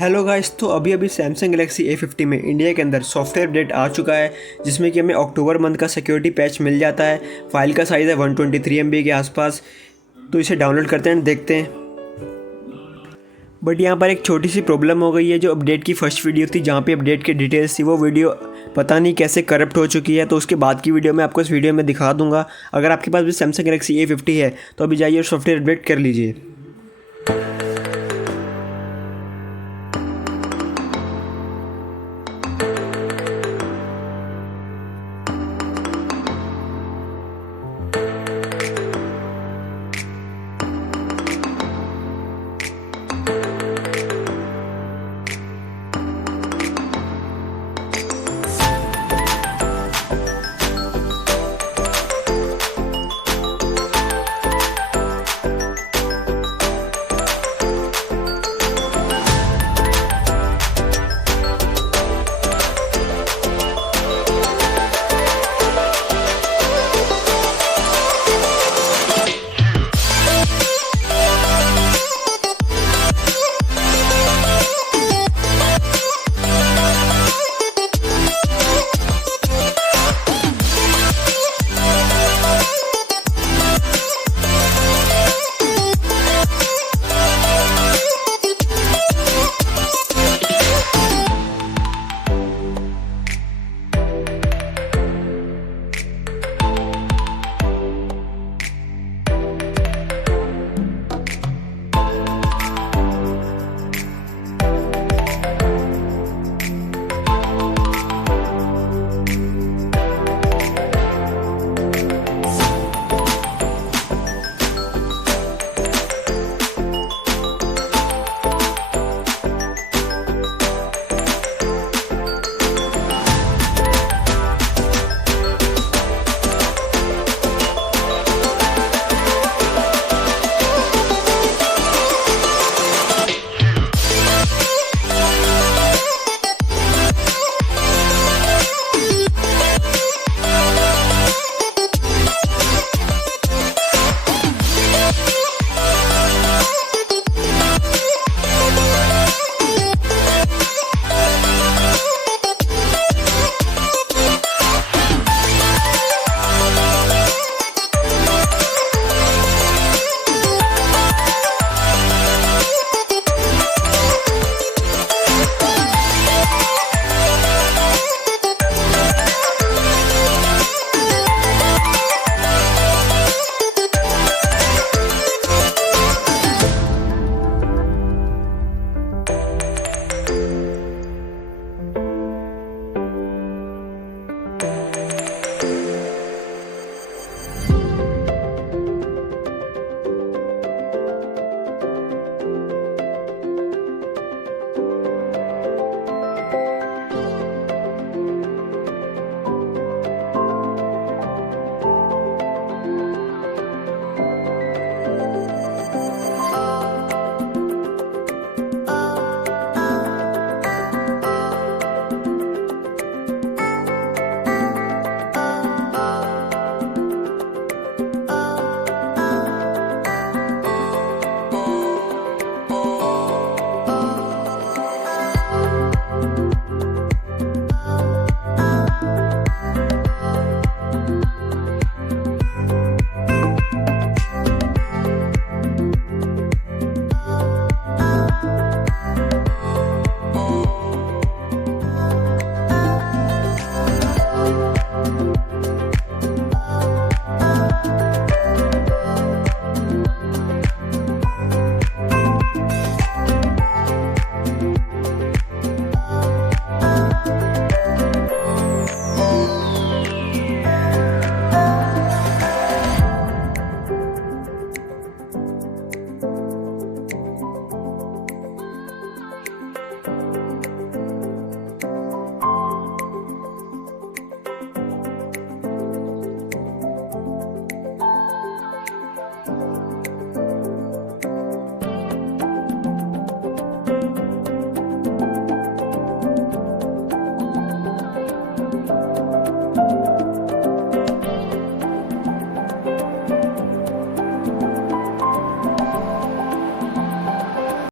Hello guys, तो अभी Samsung Galaxy A50 में इंडिया के अंदर सॉफ्टवेयर अपडेट आ चुका है, जिसमें कि हमें अक्टूबर मंथ का सिक्योरिटी पैच मिल जाता है। फाइल का साइज़ है 123 MB के आसपास। तो इसे डाउनलोड करते हैं, देखते हैं। बट यहाँ पर एक छोटी सी प्रॉब्लम हो गई है। जो अपडेट की फर्स्ट वीडियो थी, जहाँ पे अपडेट की डिटेल्स थी, वो वीडियो पता नहीं कैसे करप्ट हो चुकी है। तो उसके बाद की वीडियो मैं आपको इस वीडियो में दिखा दूंगा। अगर आपके पास भी सैमसंग गैलेक्सी A50 है तो अभी जाइए और सॉफ्टवेयर अपडेट कर लीजिए।